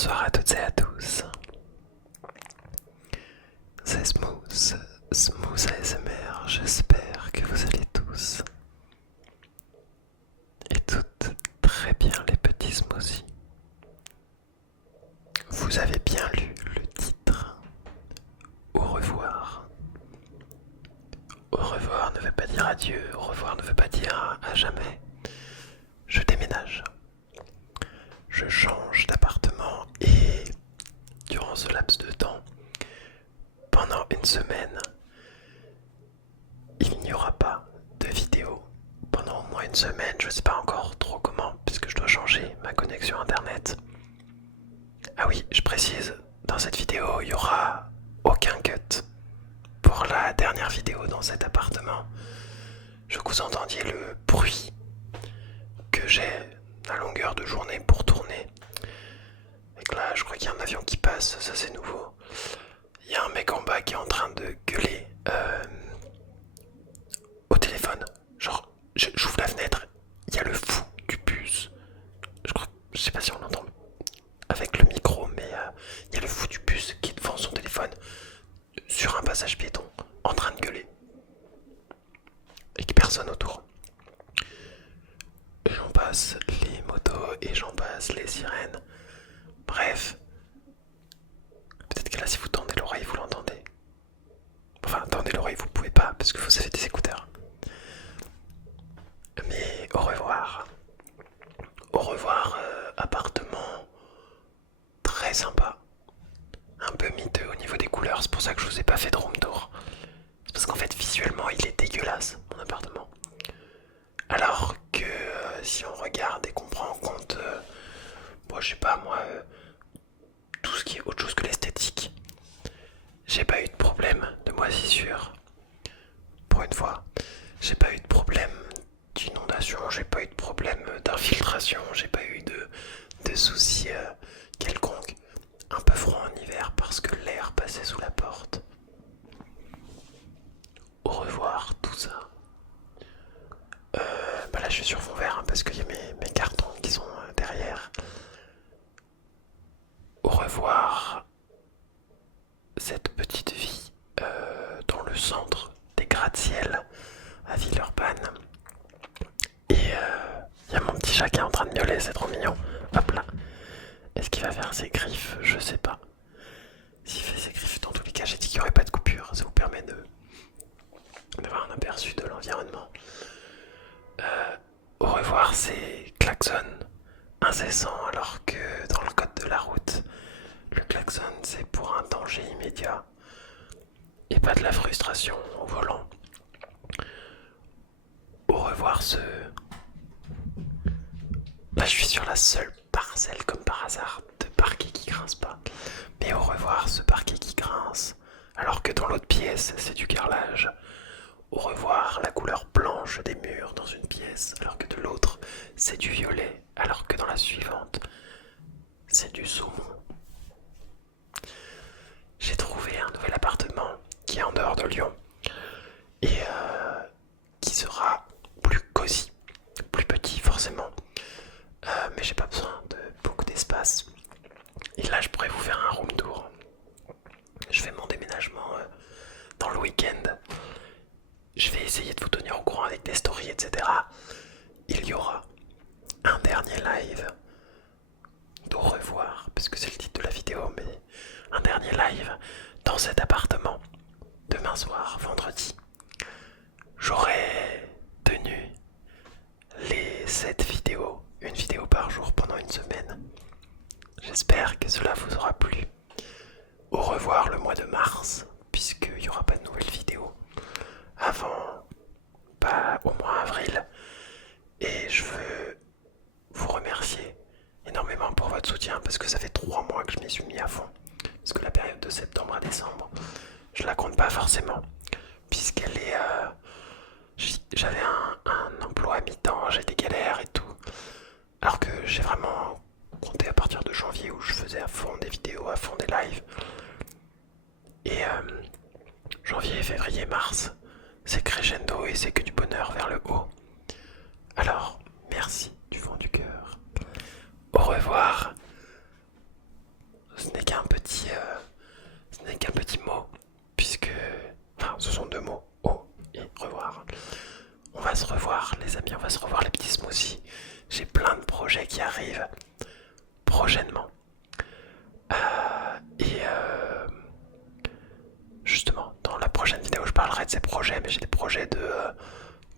Bonsoir à toutes et à tous. C'est Smooth ASMR. J'espère que vous allez tous et toutes très bien, les petits smoothies. Vous avez bien lu le titre. Au revoir. Au revoir ne veut pas dire adieu. Au revoir ne veut pas dire à jamais. Je déménage. Je change d'appartement et durant ce laps de temps, pendant une semaine, il n'y aura pas de vidéo. Pendant au moins une semaine, je ne sais pas encore trop comment, puisque je dois changer ma connexion internet. Ah oui, je précise, dans cette vidéo, il n'y aura aucun cut. Pour la dernière vidéo dans cet appartement, je que vous entendiez le bruit que j'ai à longueur de journée pour tourner. Et que là, je crois qu'il y a un avion qui passe, ça c'est nouveau. Il y a un mec en bas qui est en train de gueuler au téléphone. Genre, j'ouvre la fenêtre, il y a le fou du bus. Je sais pas si on l'entend avec le micro, mais il y a le fou du bus qui est devant son téléphone sur un passage piéton en train de gueuler. Et que personne autour. J'en passe les motos et j'en passe les sirènes. Bref. Peut-être que là, si vous tendez l'oreille, vous l'entendez. Enfin, tendez l'oreille, vous pouvez pas, parce que vous avez des écouteurs. Mais au revoir. Au revoir, appartement très sympa. Un peu miteux au niveau des couleurs, c'est pour ça que je vous ai pas fait de room tour. C'est parce qu'en fait, visuellement, il est dégueulasse, mon appartement. Alors que si on regarde et qu'on prend en compte, bon, je sais pas moi, tout ce qui est autre chose que l'esthétique, j'ai pas eu de problème de moisissure. Pour une fois, j'ai pas eu de problème d'inondation, j'ai pas eu de problème d'infiltration, j'ai pas eu de soucis quelconques. Un peu froid en hiver parce que l'air passait sous la porte. Au revoir tout ça. Bah là je suis sur fond vert hein, parce qu'il y a mes cartons qui sont derrière. Au revoir cette petite vie dans le centre des gratte-ciel à Villeurbanne. Et il y a mon petit chat qui est en train de miauler, c'est trop mignon. Hop là. Est-ce qu'il va faire ses griffes? Je sais pas. S'il fait ses griffes, dans tous les cas, j'ai dit qu'il n'y aurait pas de coupure. Ça vous permet d'avoir un aperçu de l'environnement. Au revoir, c'est klaxon incessant, alors que dans le code de la route, le klaxon c'est pour un danger immédiat et pas de la frustration au volant. Au revoir ce... Là je suis sur la seule parcelle comme par hasard de parquet qui grince pas. Mais au revoir ce parquet qui grince, alors que dans l'autre pièce c'est du carrelage. Au revoir la couleur blanche des murs dans une pièce, alors que de l'autre c'est du violet, alors que dans la suivante c'est du saumon. J'ai trouvé un nouvel appartement qui est en dehors de Lyon et qui sera plus cosy, plus petit forcément, mais j'ai pas besoin de beaucoup d'espace. Et là je pourrais vous faire un room tour. Je fais mon déménagement dans le week-end. Je vais essayer de vous tenir au courant avec des stories, etc. Il y aura un dernier live d'au revoir, parce que c'est le titre de la vidéo, mais un dernier live dans cet appartement demain soir, vendredi. J'aurai tenu les 7 vidéos, une vidéo par jour pendant une semaine. J'espère que cela vous aura plu. Au revoir le mois de mars, puisqu'il n'y aura pas de nouvelles vidéos avant au moins avril. Et je veux vous remercier énormément pour votre soutien, parce que ça fait 3 mois que je m'y suis mis à fond. Parce que la période de septembre à décembre, je la compte pas forcément, puisqu'elle est... j'avais un emploi à mi-temps, j'ai des galères et tout. Alors que j'ai vraiment compté à partir de janvier où je faisais à fond des vidéos, à fond des lives. Et janvier, février, mars, c'est crescendo et c'est que du bonheur vers le haut. Alors, merci du fond du cœur. Au revoir. prochainement. Et justement, dans la prochaine vidéo, je parlerai de ces projets, mais j'ai des projets de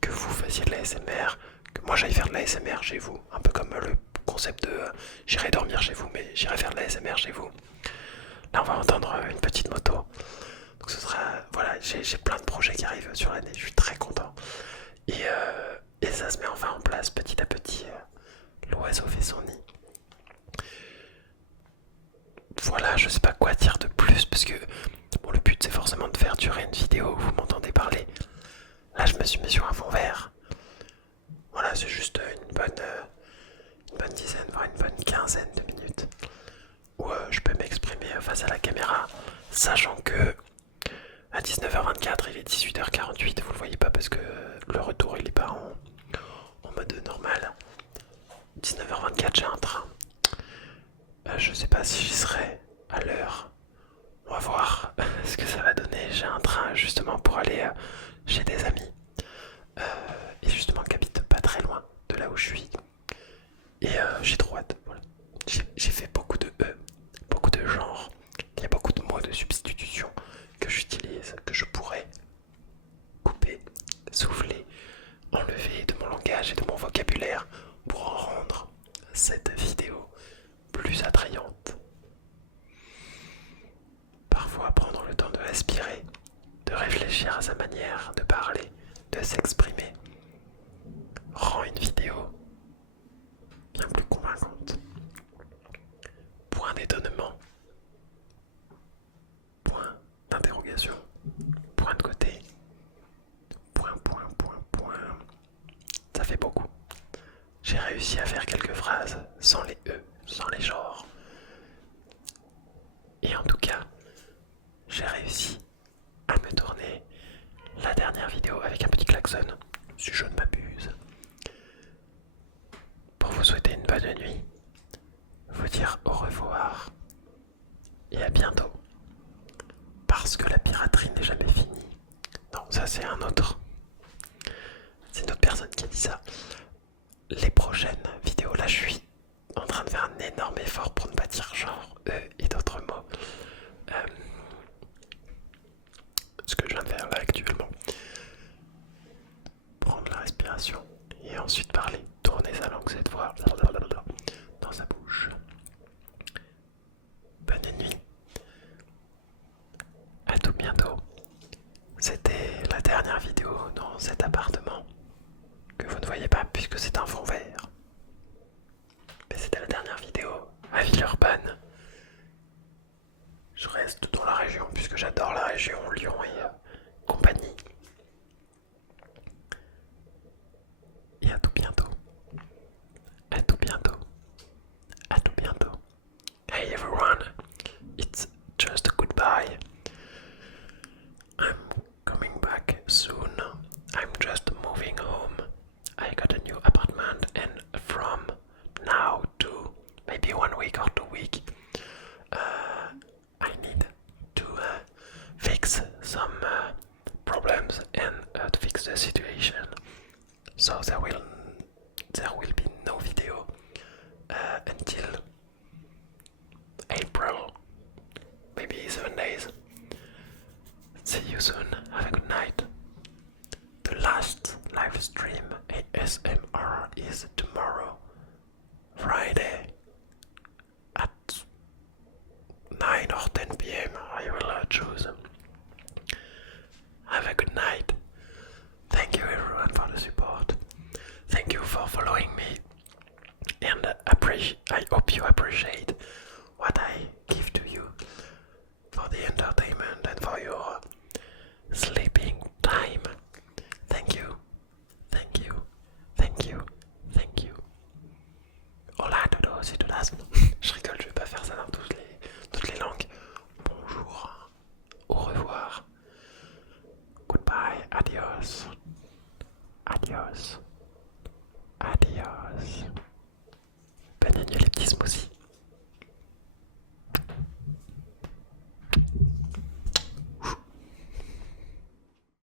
que vous fassiez de la l'ASMR, que moi j'aille faire de la l'ASMR chez vous, un peu comme le concept de j'irai dormir chez vous, mais j'irai faire de la l'ASMR chez vous. Là, on va entendre une petite moto. Donc ce sera, voilà, j'ai plein de projets qui arrivent sur l'année, je suis très content. Et ça se met enfin en place petit à petit. L'oiseau fait son nid. Voilà, je sais pas quoi dire de plus parce que bon, le but c'est forcément de faire durer une vidéo où vous m'entendez parler. Là, je me suis mis sur un fond vert. Voilà, c'est juste une bonne dizaine, voire une bonne quinzaine de minutes où je peux m'exprimer face à la caméra, sachant que à 19h24, il est 18h48, vous le voyez pas parce que le retour il est pas en mode normal. 19h24, j'ai un train. Je sais pas si j'y serai à l'heure. On va voir ce que ça va donner. J'ai un train justement pour aller chez des amis. Et justement qui habitent pas très loin de là où je suis. Et j'ai trop hâte. Voilà. J'ai fait beaucoup de beaucoup de genres. Il y a beaucoup de mots de substitution que j'utilise, que je pourrais couper, souffler, enlever de mon langage et de mon vocabulaire pour en rendre cette vidéo plus attrayante. Parfois prendre le temps de respirer, de réfléchir à sa manière de parler, de s'exprimer, rend une vidéo bien plus convaincante. Point d'étonnement, point d'interrogation, point de côté, point. Ça fait beaucoup. J'ai réussi à faire quelques phrases sans les E, sans les genres. Et en tout cas, j'ai réussi à me tourner la dernière vidéo avec un petit klaxon, si je ne m'abuse, pour vous souhaiter une bonne nuit, vous dire au revoir et à bientôt. Parce que la piraterie n'est jamais finie. Non, ça c'est un autre. C'est une autre personne qui a dit ça. Les prochaines vidéos, là je suis en train de faire un énorme effort pour ne pas dire genre et d'autres mots. Ce que je viens de faire là actuellement. Prendre la respiration et ensuite parler. Tourner sa langue cette fois dans sa bouche. Bonne nuit. À tout bientôt. C'était la dernière vidéo dans cet appartement que vous ne voyez pas puisque c'est un fond vert. Mais c'était la dernière vidéo à Villeurbanne. Je reste dans la région puisque j'adore la région, Lyon et compagnie. Et à tout bientôt. À tout bientôt. À tout bientôt. Hey everyone, it's just a goodbye. I'm coming back soon. I'm just moving home. I got a new apartment and from now to maybe 1 week or 2 weeks, I need to fix some problems and to fix the situation. So there will be no video until April, maybe 7 days. See you soon. Have a good night. The last live stream ASMR is tomorrow, Friday, at 9 or 10 p.m. I will choose. Have a good night. Thank you everyone for the support. Thank you for following me. And I hope you appreciate